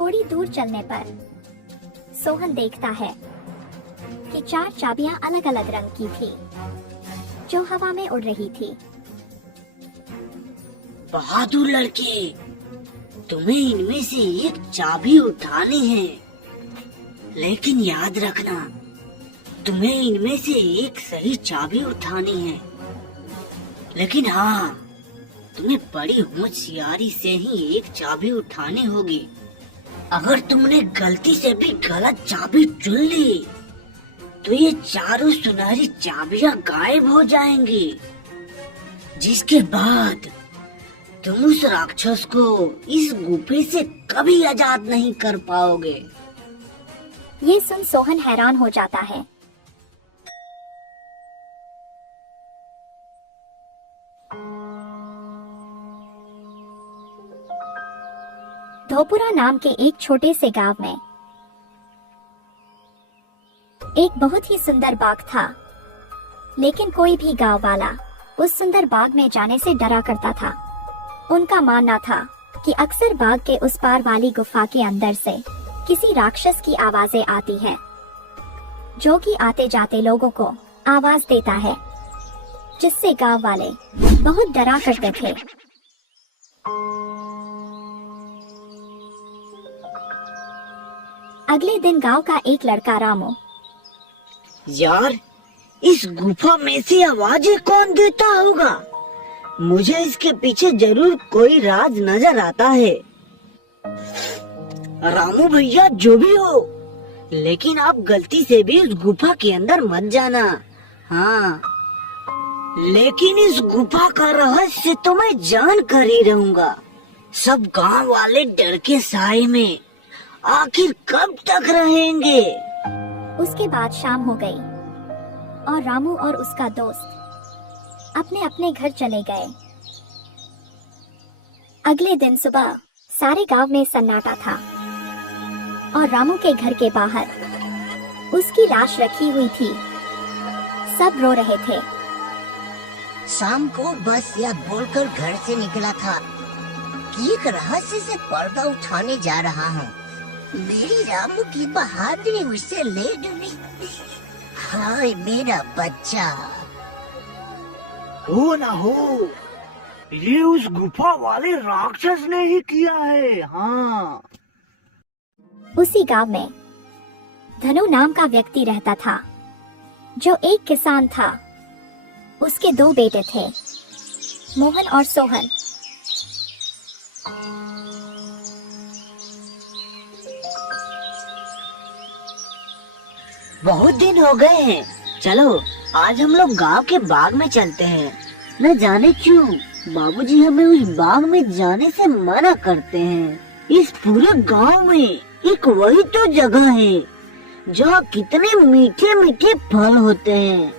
थोड़ी दूर चलने पर सोहन देखता है कि 4 चाबियां अलग अलग रंग की थी जो हवा में उड़ रही थी। बहादुर लड़के, तुम्हें इनमें से एक चाबी उठानी है, लेकिन याद रखना तुम्हें इनमें से एक सही चाबी उठानी है। लेकिन हाँ, तुम्हें बड़ी होशियारी से ही एक चाबी उठानी होगी। अगर तुमने गलती से भी गलत चाबी चुन ली तो ये चारों सुनहरी चाबियां गायब हो जाएंगी, जिसके बाद तुम उस राक्षस को इस गुफे से कभी आजाद नहीं कर पाओगे। ये सुन सोहन हैरान हो जाता है। धोपुरा नाम के एक छोटे से गांव में एक बहुत ही सुंदर बाग था, लेकिन कोई भी गांव वाला उस सुंदर बाग में जाने से डरा करता था। उनका मानना था कि अक्सर बाग के उस पार वाली गुफा के अंदर से किसी राक्षस की आवाजें आती है, जो कि आते जाते लोगों को आवाज देता है, जिससे गांव वाले बहुत डरा करते थे। अगले दिन गांव का एक लड़का रामू, यार, इस गुफा में से आवाजें कौन देता होगा? मुझे इसके पीछे जरूर कोई राज नजर आता है। रामू भैया, जो भी हो, लेकिन आप गलती से भी उस गुफा के अंदर मत जाना। हाँ, लेकिन इस गुफा का रहस्य तो मैं जान कर ही रहूंगा। सब गांव वाले डर के साए में आखिर कब तक रहेंगे? उसके बाद शाम हो गई और रामू और उसका दोस्त अपने अपने घर चले गए। अगले दिन सुबह सारे गांव में सन्नाटा था और रामू के घर के बाहर उसकी लाश रखी हुई थी। सब रो रहे थे। शाम को बस यह बोलकर घर से निकला था कि एक रहस्य से पर्दा उठाने जा रहा हूँ। मेरी रामू की बहादुरी उसे ले डूबी। हाय मेरा बच्चा। हो ना हो, ये उस गुफा वाले राक्षस ने ही किया है। हाँ, उसी गांव में धनु नाम का व्यक्ति रहता था, जो एक किसान था। उसके 2 बेटे थे, मोहन और सोहन। बहुत दिन हो गए हैं, चलो आज हम लोग गांव के बाग में चलते हैं। न जाने क्यों बाबूजी हमें उस बाग में जाने से मना करते हैं। इस पूरे गांव में एक वही तो जगह है जहाँ कितने मीठे मीठे फल होते हैं।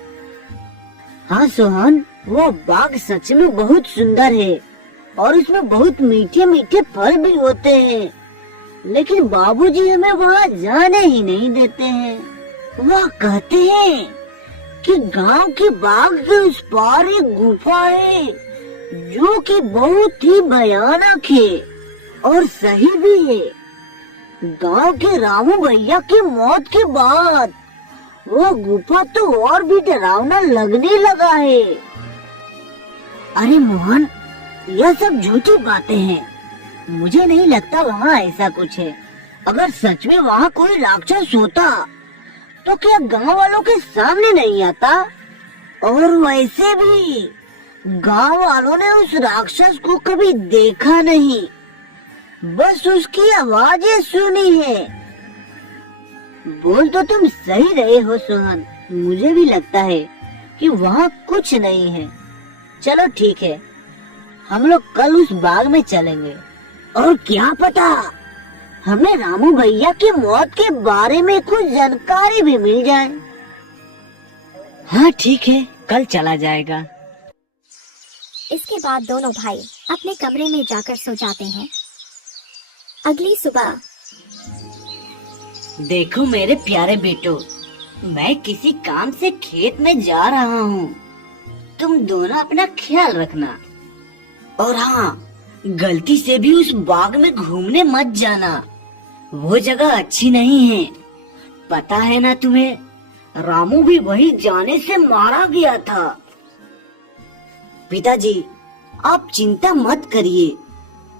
हाँ सोहन, वो बाग सच में बहुत सुंदर है और उसमें बहुत मीठे मीठे फल भी होते हैं, लेकिन बाबूजी हमें वहाँ जाने ही नहीं देते हैं। वह कहते हैं कि गांव के बाग के उस पार एक गुफा है जो कि बहुत ही भयानक है और सही भी है। गांव के रामू भैया की मौत के बाद वह गुफा तो और भी डरावना लगने लगा है। अरे मोहन, यह सब झूठी बातें हैं। मुझे नहीं लगता वहाँ ऐसा कुछ है। अगर सच में वहाँ कोई राक्षस होता तो क्या गांव वालों के सामने नहीं आता? और वैसे भी गांव वालों ने उस राक्षस को कभी देखा नहीं, बस उसकी आवाजें सुनी है। बोल तो तुम सही रहे हो सोहन, मुझे भी लगता है कि वहाँ कुछ नहीं है। चलो ठीक है, हम लोग कल उस बाग में चलेंगे और क्या पता हमें रामू भैया की मौत के बारे में कुछ जानकारी भी मिल जाए। हाँ ठीक है, कल चला जाएगा। इसके बाद दोनों भाई अपने कमरे में जाकर सो जाते हैं। अगली सुबह, देखो मेरे प्यारे बेटो, मैं किसी काम से खेत में जा रहा हूँ। तुम दोनों अपना ख्याल रखना। और हाँ, गलती से भी उस बाग में घूमने मत जाना, वो जगह अच्छी नहीं है। पता है ना तुम्हें, रामू भी वही जाने से मारा गया था। पिताजी, आप चिंता मत करिए,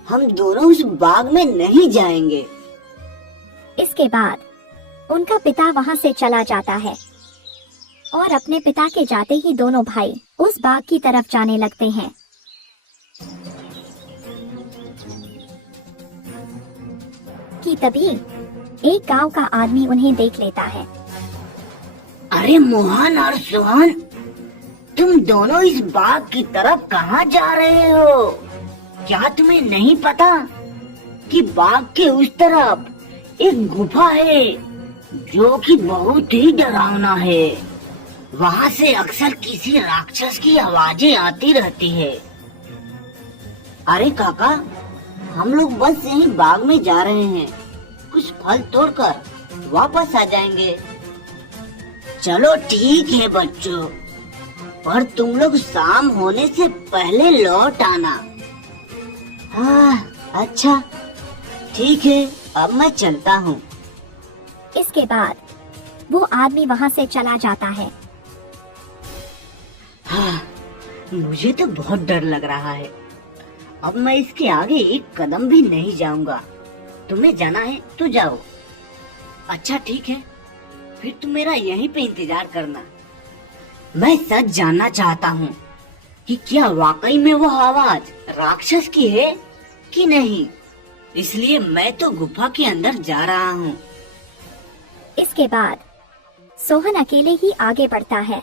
हम दोनों उस बाग में नहीं जाएंगे। इसके बाद उनका पिता वहां से चला जाता है और अपने पिता के जाते ही दोनों भाई उस बाग की तरफ जाने लगते हैं। कि तभी एक गांव का आदमी उन्हें देख लेता है। अरे मोहन और सोहन, तुम दोनों इस बाग की तरफ कहाँ जा रहे हो? क्या तुम्हें नहीं पता कि बाग के उस तरफ एक गुफा है जो कि बहुत ही डरावना है। वहाँ से अक्सर किसी राक्षस की आवाजें आती रहती है। अरे काका, हम लोग बस यही बाग में जा रहे हैं, कुछ फल तोड़कर वापस आ जाएंगे। चलो ठीक है बच्चों, पर तुम लोग शाम होने से पहले लौट आना। हाँ अच्छा ठीक है, अब मैं चलता हूँ। इसके बाद वो आदमी वहां से चला जाता है। हाँ, मुझे तो बहुत डर लग रहा है। अब मैं इसके आगे एक कदम भी नहीं जाऊंगा। तुम्हें जाना है तो जाओ। अच्छा ठीक है, फिर तुम मेरा यहीं पे इंतजार करना। मैं सच जानना चाहता हूँ कि क्या वाकई में वो आवाज राक्षस की है कि नहीं, इसलिए मैं तो गुफा के अंदर जा रहा हूँ। इसके बाद सोहन अकेले ही आगे बढ़ता है।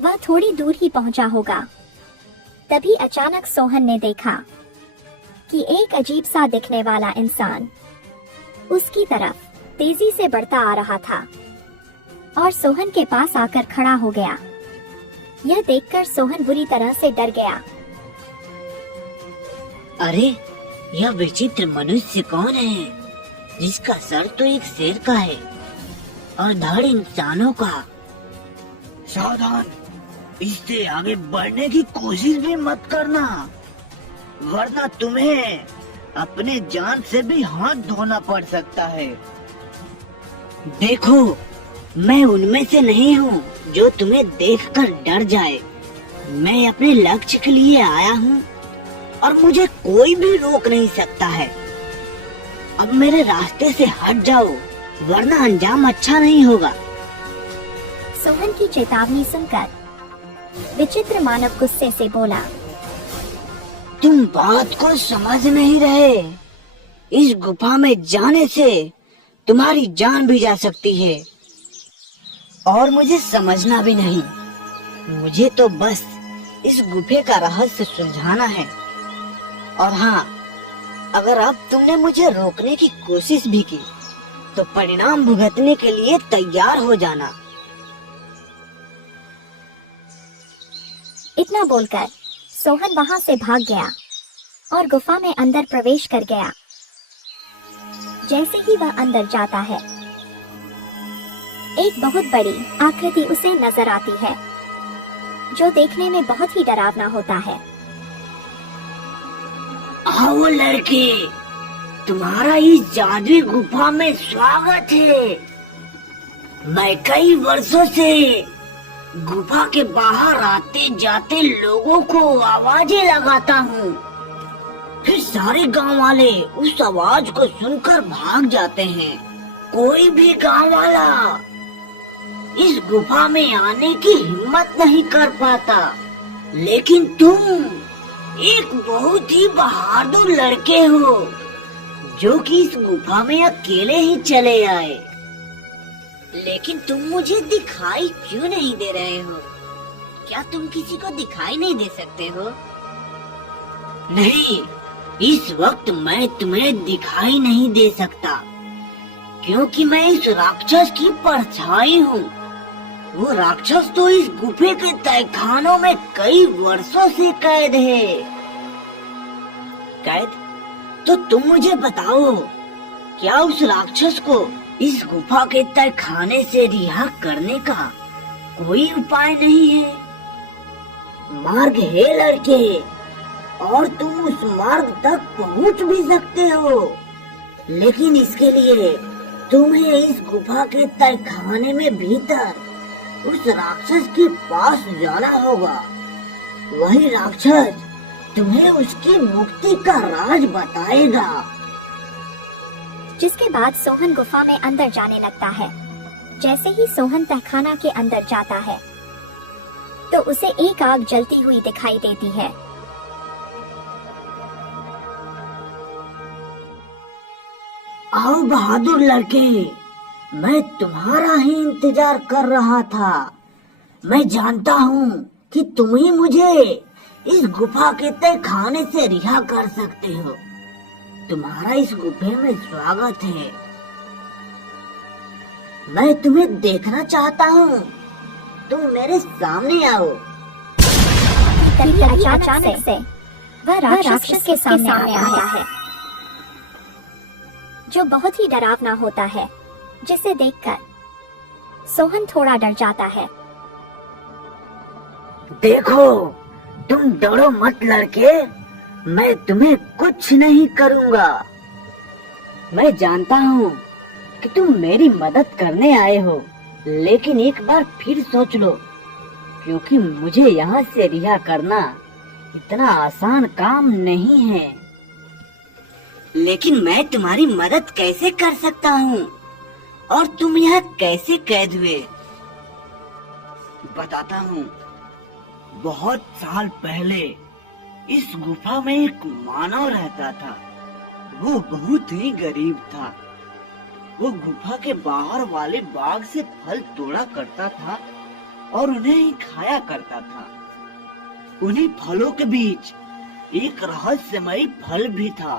वह थोड़ी दूर ही पहुंचा होगा, तभी अचानक सोहन ने देखा कि एक अजीब सा दिखने वाला इंसान उसकी तरफ तेजी से बढ़ता आ रहा था और सोहन के पास आकर खड़ा हो गया। यह देखकर सोहन बुरी तरह से डर गया। अरे, यह विचित्र मनुष्य कौन है जिसका सर तो एक शेर का है और धड़ इंसानों का? सावधान, इससे आगे बढ़ने की कोशिश भी मत करना, वरना तुम्हें अपने जान से भी हाथ धोना पड़ सकता है। देखो, मैं उनमें से नहीं हूँ जो तुम्हें देखकर डर जाए। मैं अपने लक्ष्य के लिए आया हूँ और मुझे कोई भी रोक नहीं सकता है। अब मेरे रास्ते से हट जाओ, वरना अंजाम अच्छा नहीं होगा। सोहन की चेतावनी सुनकर विचित्र मानव गुस्से से बोला, तुम बात को समझ नहीं रहे। इस गुफा में जाने से तुम्हारी जान भी जा सकती है और मुझे समझना भी नहीं। मुझे तो बस इस गुफे का रहस्य सुलझाना है। और हाँ, अगर अब तुमने मुझे रोकने की कोशिश भी की तो परिणाम भुगतने के लिए तैयार हो जाना। इतना बोलकर सोहन वहां से भाग गया और गुफा में अंदर प्रवेश कर गया। जैसे ही वह अंदर जाता है, एक बहुत बड़ी आकृति उसे नजर आती है जो देखने में बहुत ही डरावना होता है। आओ लड़के, तुम्हारा इस जादुई गुफा में स्वागत है। मैं कई वर्षों से गुफा के बाहर आते जाते लोगों को आवाजें लगाता हूँ, फिर सारे गांव वाले उस आवाज को सुनकर भाग जाते हैं। कोई भी गांव वाला इस गुफा में आने की हिम्मत नहीं कर पाता, लेकिन तुम एक बहुत ही बहादुर लड़के हो जो कि इस गुफा में अकेले ही चले आए। लेकिन तुम मुझे दिखाई क्यों नहीं दे रहे हो? क्या तुम किसी को दिखाई नहीं दे सकते हो? नहीं, इस वक्त मैं तुम्हें दिखाई नहीं दे सकता, क्योंकि मैं इस राक्षस की परछाई हूँ। वो राक्षस तो इस गुफे के तहखानों में कई वर्षों से कैद है। कैद? तो तुम मुझे बताओ, क्या उस राक्षस को इस गुफा के तहखाने से रिहा करने का कोई उपाय नहीं है? मार्ग है लड़के, और तुम उस मार्ग तक पहुंच भी सकते हो, लेकिन इसके लिए तुम्हें इस गुफा के तहखाने में भीतर उस राक्षस के पास जाना होगा। वही राक्षस तुम्हें उसकी मुक्ति का राज बताएगा। जिसके बाद सोहन गुफा में अंदर जाने लगता है। जैसे ही सोहन तहखाना के अंदर जाता है तो उसे एक आग जलती हुई दिखाई देती है। आओ बहादुर लड़के, मैं तुम्हारा ही इंतजार कर रहा था। मैं जानता हूँ कि तुम ही मुझे इस गुफा के तहखाने से रिहा कर सकते हो। तुम्हारा इस गुफे में स्वागत है। मैं तुम्हें देखना चाहता हूँ, तुम मेरे सामने आओ। तभी अचानक से वह राक्षस के सामने आता है, जो बहुत ही डरावना होता है, जिसे देखकर सोहन थोड़ा डर जाता है। देखो, तुम डरो मत लड़के, मैं तुम्हें कुछ नहीं करूँगा। मैं जानता हूँ कि तुम मेरी मदद करने आए हो, लेकिन एक बार फिर सोच लो, क्योंकि मुझे यहाँ से रिहा करना इतना आसान काम नहीं है। लेकिन मैं तुम्हारी मदद कैसे कर सकता हूँ, और तुम यहाँ कैसे कैद हुए? बताता हूँ। बहुत साल पहले इस गुफा में एक मानव रहता था। वो बहुत ही गरीब था। वो गुफा के बाहर वाले बाग से फल तोड़ा करता था और उन्हें ही खाया करता था। उन्हीं फलों के बीच एक रहस्यमयी फल भी था,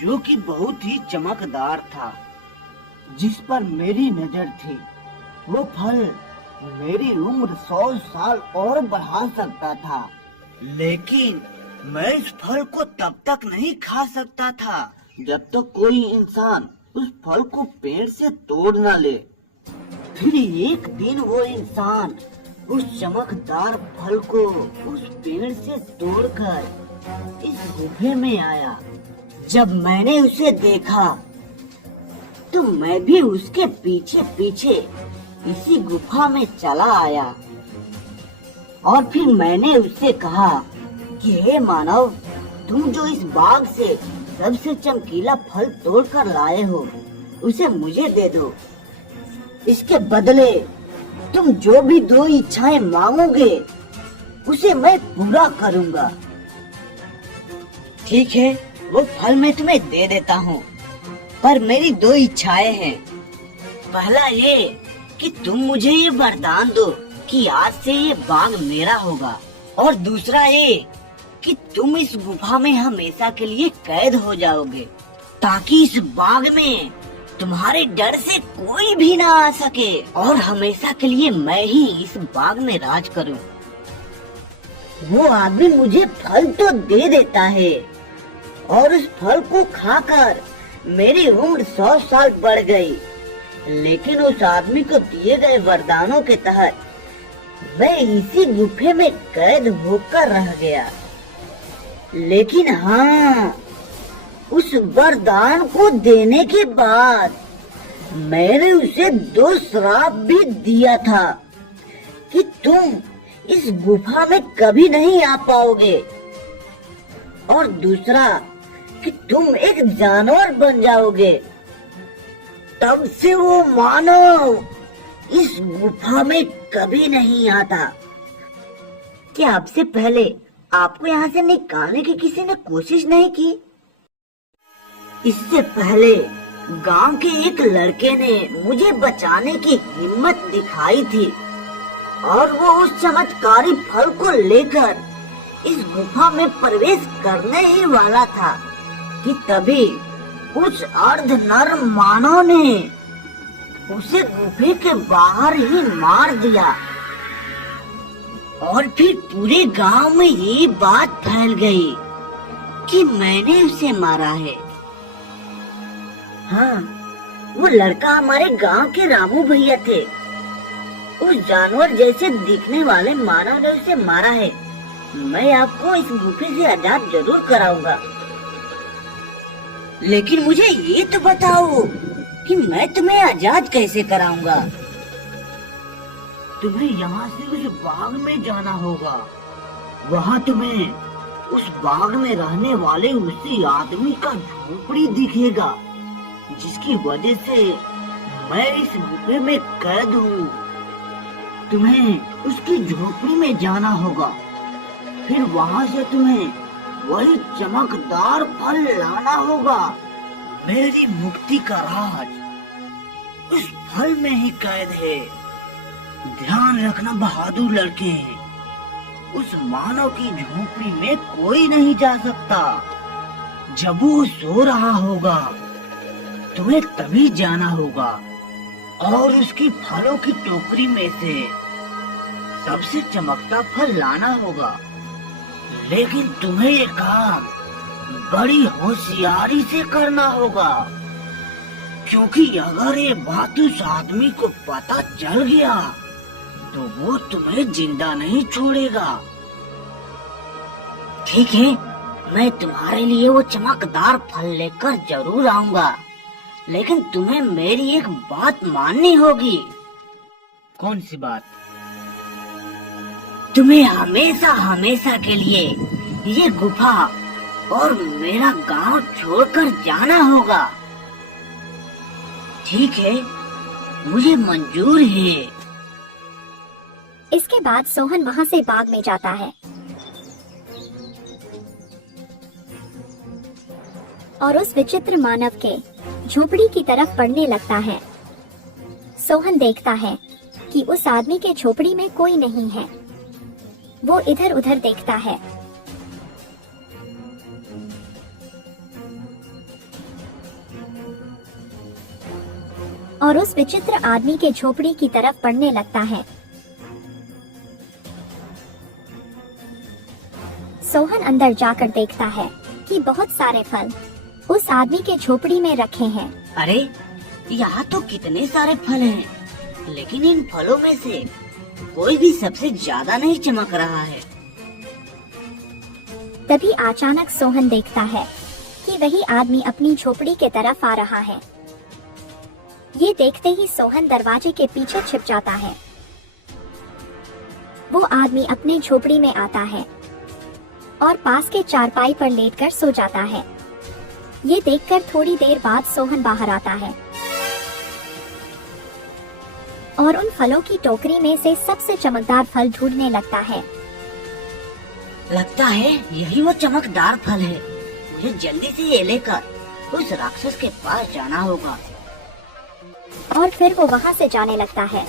जो कि बहुत ही चमकदार था, जिस पर मेरी नजर थी। वो फल मेरी उम्र 100 साल और बढ़ा सकता था, लेकिन मैं इस फल को तब तक नहीं खा सकता था जब तक कोई इंसान उस फल को पेड़ से तोड़ न ले। फिर एक दिन वो इंसान उस चमकदार फल को उस पेड़ से तोड़कर इस गुफे में आया। जब मैंने उसे देखा तो मैं भी उसके पीछे पीछे इसी गुफा में चला आया, और फिर मैंने उससे कहा कि हे मानव, तुम जो इस बाग से सबसे चमकीला फल तोड़कर लाए हो, उसे मुझे दे दो। इसके बदले तुम जो भी 2 इच्छाएं मांगोगे, उसे मैं पूरा करूंगा। ठीक है, वो फल मैं तुम्हें दे देता हूँ, पर मेरी 2 इच्छाएं हैं। पहला ये कि तुम मुझे ये वरदान दो कि आज से ये बाग मेरा होगा, और दूसरा ये कि तुम इस गुफा में हमेशा के लिए कैद हो जाओगे, ताकि इस बाग में तुम्हारे डर से कोई भी ना आ सके, और हमेशा के लिए मैं ही इस बाग में राज करूं। वो आदमी मुझे फल तो दे देता है, और उस फल को खाकर मेरी उम्र 100 साल बढ़ गई, लेकिन उस आदमी को दिए गए वरदानों के तहत मैं इसी गुफे में कैद होकर रह गया। लेकिन हाँ, उस वरदान को देने के बाद मैंने उसे 2 श्राप भी दिया था कि तुम इस गुफा में कभी नहीं आ पाओगे, और दूसरा कि तुम एक जानवर बन जाओगे। तब से वो मानव इस गुफा में कभी नहीं आता। क्या आपसे पहले आपको यहाँ से निकालने की किसी ने कोशिश नहीं की? इससे पहले गांव के एक लड़के ने मुझे बचाने की हिम्मत दिखाई थी, और वो उस चमत्कारी फल को लेकर इस गुफा में प्रवेश करने ही वाला था कि तभी उस अर्ध नर मानव ने उसे गुफे के बाहर ही मार दिया, और फिर पूरे गांव में ये बात फैल गई कि मैंने उसे मारा है। हाँ, वो लड़का हमारे गांव के रामू भैया थे। उस जानवर जैसे दिखने वाले मानव ने उसे मारा है, मैं आपको इस गुफे से आजाद जरूर कराऊंगा। लेकिन मुझे ये तो बताओ कि मैं तुम्हें आजाद कैसे कराऊंगा? तुम्हें यहाँ से उस बाग में जाना होगा। वहाँ तुम्हें उस बाग में रहने वाले उसी आदमी का झोपड़ी दिखेगा, जिसकी वजह से मैं इस गुफे में कैद हूँ। तुम्हें उसकी झोपड़ी में जाना होगा, फिर वहाँ से तुम्हें वही चमकदार फल लाना होगा। मेरी मुक्ति का राज उस फल में ही कैद है। ध्यान रखना बहादुर लड़के, उस मानव की झोपड़ी में कोई नहीं जा सकता। जब वो सो रहा होगा तुम्हें तभी जाना होगा और उसकी फलों की टोकरी में से सबसे चमकता फल लाना होगा। लेकिन तुम्हें ये काम बड़ी होशियारी से करना होगा, क्योंकि अगर ये बात उस आदमी को पता चल गया तो वो तुम्हें जिंदा नहीं छोड़ेगा। ठीक है, मैं तुम्हारे लिए वो चमकदार फल लेकर जरूर आऊंगा, लेकिन तुम्हें मेरी एक बात माननी होगी। कौन सी बात? तुम्हें हमेशा हमेशा के लिए ये गुफा और मेरा गांव छोड़कर जाना होगा। ठीक है, मुझे मंजूर है। इसके बाद सोहन वहाँ से बाग में जाता है और उस विचित्र मानव के झोपड़ी की तरफ बढ़ने लगता है। सोहन देखता है कि उस आदमी के झोपड़ी में कोई नहीं है। वो इधर उधर देखता है। और उस विचित्र आदमी के झोपड़ी की तरफ बढ़ने लगता है। सोहन अंदर जाकर देखता है कि बहुत सारे फल उस आदमी के झोपड़ी में रखे हैं। अरे, यहाँ तो कितने सारे फल हैं, लेकिन इन फलों में से कोई भी सबसे ज्यादा नहीं चमक रहा है। तभी अचानक सोहन देखता है कि वही आदमी अपनी झोपड़ी के तरफ आ रहा है। ये देखते ही सोहन दरवाजे के पीछे छिप जाता है। वो आदमी अपने झोपड़ी में आता है और पास के चारपाई पर लेटकर सो जाता है। ये देखकर थोड़ी देर बाद सोहन बाहर आता है और उन फलों की टोकरी में से सबसे चमकदार फल ढूंढने लगता है। लगता है यही वो चमकदार फल है। मुझे जल्दी से ये लेकर उस राक्षस के पास जाना होगा। और फिर वो वहाँ से जाने लगता है।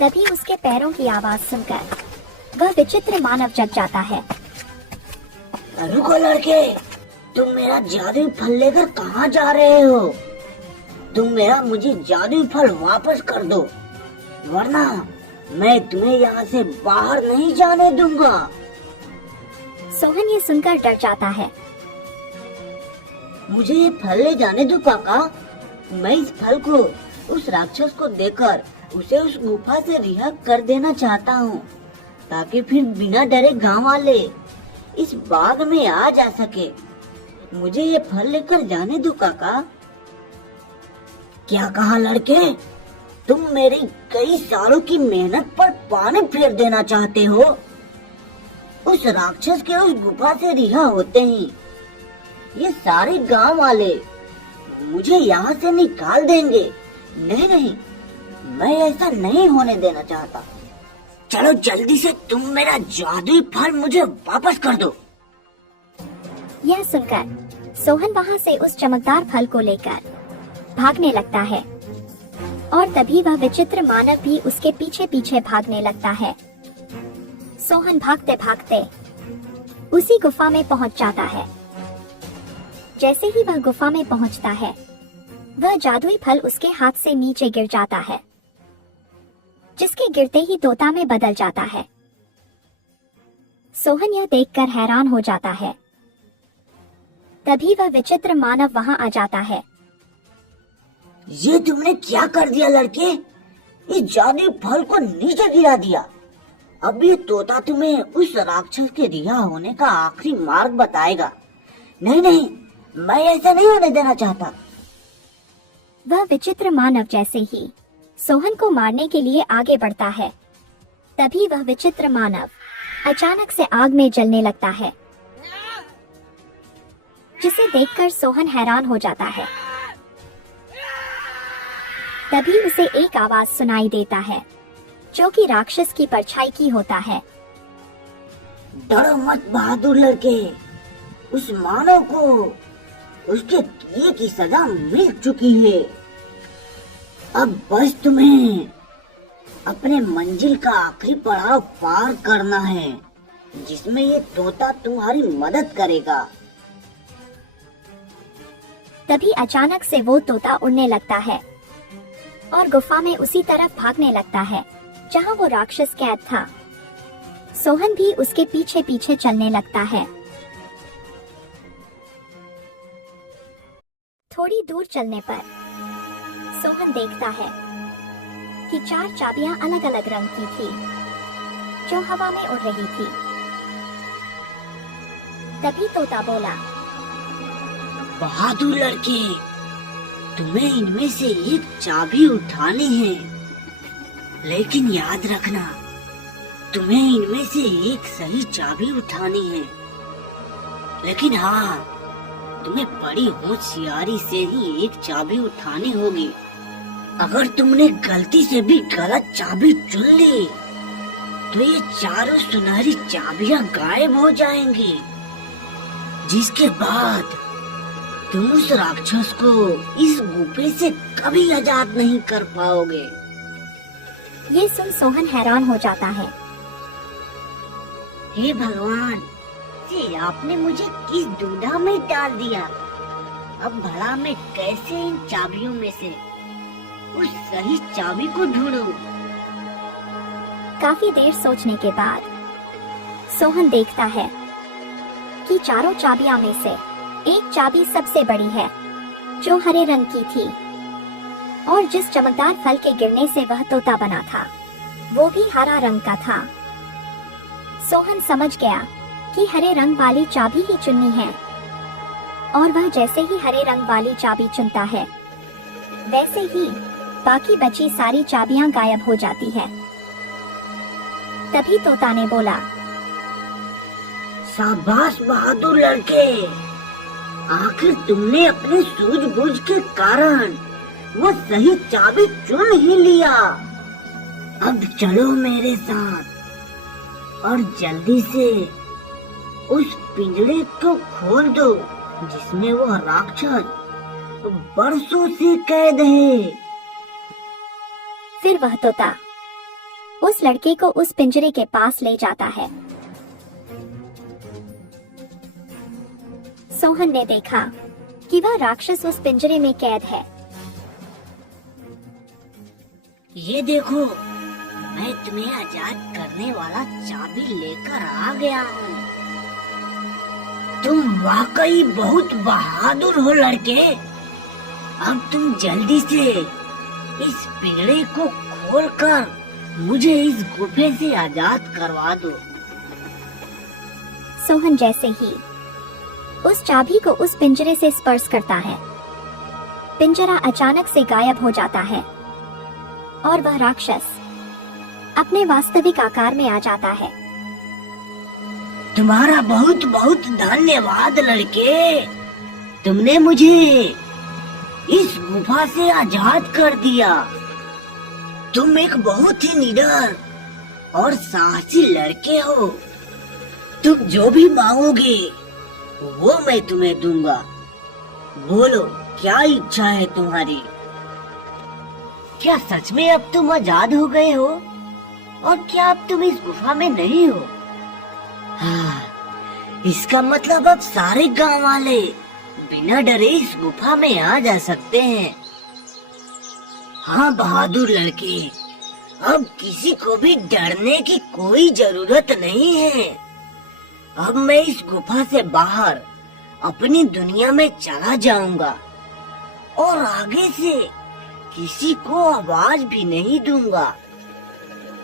तभी उसके पैरों की आवाज सुनकर वह विचित्र मानव जग जाता है। रुको लड़के, तुम मेरा जादुई फल लेकर कहाँ जा रहे हो? तुम मेरा मुझे जादुई फल वापस कर दो, वरना मैं तुम्हें यहाँ से बाहर नहीं जाने दूंगा। सोहन ये सुनकर डर जाता है। मुझे ये फल ले जाने दो काका। मैं इस फल को उस राक्षस को देकर उसे उस गुफा से रिहा कर देना चाहता हूँ, ताकि फिर बिना डरे गांव वाले इस बाग में आ जा सके। मुझे ये फल लेकर जाने दो काका। क्या कहा लड़के? तुम मेरी कई सालों की मेहनत पर पानी फेर देना चाहते हो? उस राक्षस के उस गुफा से रिहा होते ही ये सारे गांव वाले मुझे यहाँ से निकाल देंगे। नहीं नहीं, मैं ऐसा नहीं होने देना चाहता। चलो जल्दी से तुम मेरा जादुई फल मुझे वापस कर दो। यह सुनकर सोहन वहाँ से उस चमकदार फल को लेकर भागने लगता है और तभी वह विचित्र मानव भी उसके पीछे पीछे भागने लगता है। सोहन भागते भागते उसी गुफा में पहुंच जाता है। जैसे ही वह गुफा में पहुंचता है, वह जादुई फल उसके हाथ से नीचे गिर जाता है, जिसके गिरते ही तोता में बदल जाता है। सोहन यह देखकर हैरान हो जाता है। तभी वह विचित्र मानव वहां आ जाता है। ये तुमने क्या कर दिया लड़के? इस जादुई फल को नीचे गिरा दिया। अब ये तोता तुम्हें उस राक्षस के रिहा होने का आखिरी मार्ग बताएगा। नहीं नहीं, मैं ऐसा नहीं होने देना चाहता। वह विचित्र मानव जैसे ही सोहन को मारने के लिए आगे बढ़ता है, तभी वह विचित्र मानव अचानक से आग में जलने लगता है, जिसे देखकर सोहन हैरान हो जाता है। तभी उसे एक आवाज सुनाई देता है, जो कि राक्षस की परछाई की होता है। डरो मत बहादुर लड़के, उस मानव को उसके किए की सजा मिल चुकी है। अब बस तुम्हें अपने मंजिल का आखिरी पड़ाव पार करना है, जिसमें ये तोता तुम्हारी मदद करेगा। तभी अचानक से वो तोता उड़ने लगता है और गुफा में उसी तरफ भागने लगता है जहां वो राक्षस कैद था। सोहन भी उसके पीछे पीछे चलने लगता है। थोड़ी दूर चलने पर सोहन देखता है कि 4 चाबियां अलग अलग रंग की थी, जो हवा में उड़ रही थी। तभी तोता बोला, बहादुर लड़के, तुम्हें इनमें से एक चाबी उठानी है, लेकिन याद रखना, तुम्हें इनमें से एक सही चाबी उठानी है। लेकिन हाँ, तुम्हें बड़ी होशियारी से ही एक चाबी उठानी होगी। अगर तुमने गलती से भी गलत चाबी चुन ली, तो ये चारों सुनहरी चाबियां गायब हो जाएंगी, जिसके बाद तुम उस राक्षस को इस गुफे से कभी आजाद नहीं कर पाओगे। ये सुन सोहन हैरान हो जाता है। हे भगवान, ये आपने मुझे किस दुविधा में डाल दिया। अब भला मैं कैसे इन चाबियों में से उस सही चाबी को ढूंढूं? काफी देर सोचने के बाद सोहन देखता है कि चारों चाबियां में से एक चाबी सबसे बड़ी है, जो हरे रंग की थी, और जिस चमकदार फल के गिरने से वह तोता बना था, वो भी हरा रंग का था। सोहन समझ गया कि हरे रंग वाली चाबी ही चुननी है, और वह जैसे ही हरे रंग वाली चाबी चुनता है, वैसे ही बाकी बची सारी चाबियां गायब हो जाती है। तभी तोता ने बोला, शाबाश बहादुर लड़के, आखिर तुमने अपने सूझबूझ के कारण वो सही चाबी चुन ही लिया। अब चलो मेरे साथ और जल्दी से उस पिंजरे को खोल दो, जिसमें वो राक्षस बरसों से कैद है। फिर वह तोता उस लड़के को उस पिंजरे के पास ले जाता है। सोहन ने देखा कि वह राक्षस उस पिंजरे में कैद है। ये देखो, मैं तुम्हें आजाद करने वाला चाबी लेकर आ गया हूँ। तुम वाकई बहुत बहादुर हो लड़के। अब तुम जल्दी से इस पिंजरे को खोलकर मुझे इस गुफे से आजाद करवा दो। सोहन जैसे ही उस चाबी को उस पिंजरे से स्पर्श करता है, पिंजरा अचानक से गायब हो जाता है और वह राक्षस अपने वास्तविक आकार में आ जाता है। तुम्हारा बहुत बहुत धन्यवाद लड़के, तुमने मुझे इस गुफा से आजाद कर दिया। तुम एक बहुत ही निडर और साहसी लड़के हो। तुम जो भी मांगोगे वो मैं तुम्हें दूंगा। बोलो, क्या इच्छा है तुम्हारी? क्या सच में अब तुम आजाद हो गए हो? और क्या अब तुम इस गुफा में नहीं हो? हाँ, इसका मतलब अब सारे गांव वाले बिना डरे इस गुफा में आ जा सकते हैं। हाँ बहादुर लड़के, अब किसी को भी डरने की कोई जरूरत नहीं है। अब मैं इस गुफा से बाहर अपनी दुनिया में चला जाऊंगा और आगे से किसी को आवाज भी नहीं दूंगा।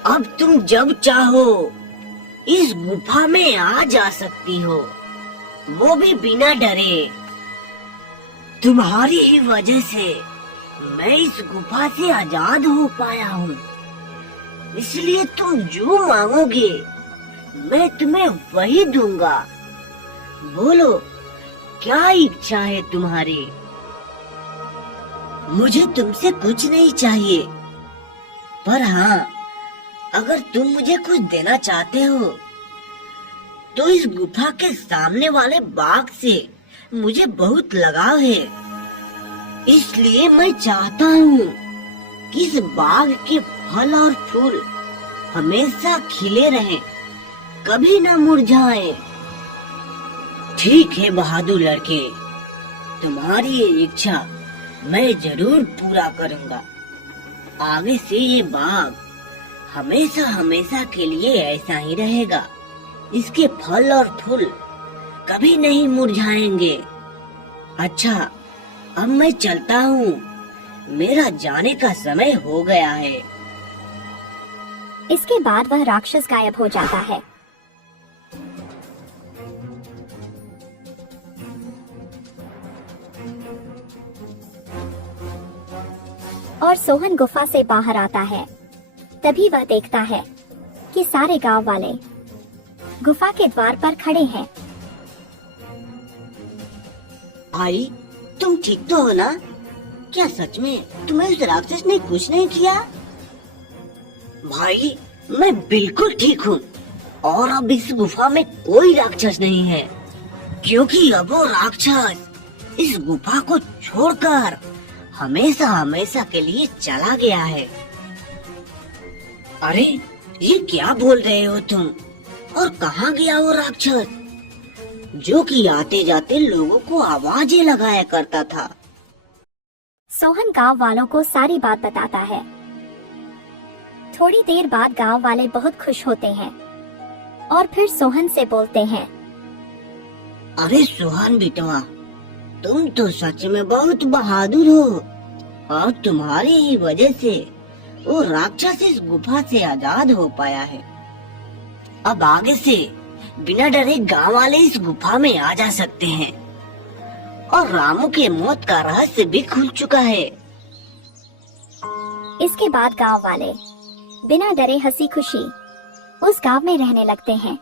अब तुम जब चाहो इस गुफा में आ जा सकती हो, वो भी बिना डरे। तुम्हारी ही वजह से मैं इस गुफा से आजाद हो पाया हूँ, इसलिए तुम जो मांगोगे मैं तुम्हें वही दूंगा। बोलो, क्या इच्छा है तुम्हारी? मुझे तुमसे कुछ नहीं चाहिए, पर हाँ, अगर तुम मुझे कुछ देना चाहते हो तो इस गुफा के सामने वाले बाग से मुझे बहुत लगाव है। इसलिए मैं चाहता हूँ कि इस बाग के फल और फूल हमेशा खिले रहें, कभी ना मुरझाएं। ठीक है बहादुर लड़के, तुम्हारी ये इच्छा मैं जरूर पूरा करूँगा। आगे से ये बाग हमेशा हमेशा के लिए ऐसा ही रहेगा। इसके फल और फूल कभी नहीं मुरझाएंगे। अच्छा, अब मैं चलता हूँ, मेरा जाने का समय हो गया है। इसके बाद वह राक्षस गायब हो जाता है। और सोहन गुफा से बाहर आता है। तभी वह देखता है कि सारे गांव वाले गुफा के द्वार पर खड़े हैं। भाई, तुम ठीक तो हो ना? क्या सच में तुम्हें उस राक्षस ने कुछ नहीं किया? भाई, मैं बिल्कुल ठीक हूँ और अब इस गुफा में कोई राक्षस नहीं है, क्योंकि अब वो राक्षस इस गुफा को छोड़कर हमेशा हमेशा के लिए चला गया है। अरे, ये क्या बोल रहे हो तुम? और कहाँ गया वो राक्षस जो कि आते जाते लोगों को आवाजें लगाया करता था? सोहन गांव वालों को सारी बात बताता है। थोड़ी देर बाद गांव वाले बहुत खुश होते हैं और फिर सोहन से बोलते हैं, अरे सोहन बेटवा, तुम तो सच में बहुत बहादुर हो और तुम्हारी ही वजह से वो राक्षस इस गुफा से आजाद हो पाया है। अब आगे से बिना डरे गांव वाले इस गुफा में आ जा सकते हैं और रामू के मौत का रहस्य भी खुल चुका है। इसके बाद गांव वाले बिना डरे हंसी खुशी उस गांव में रहने लगते हैं।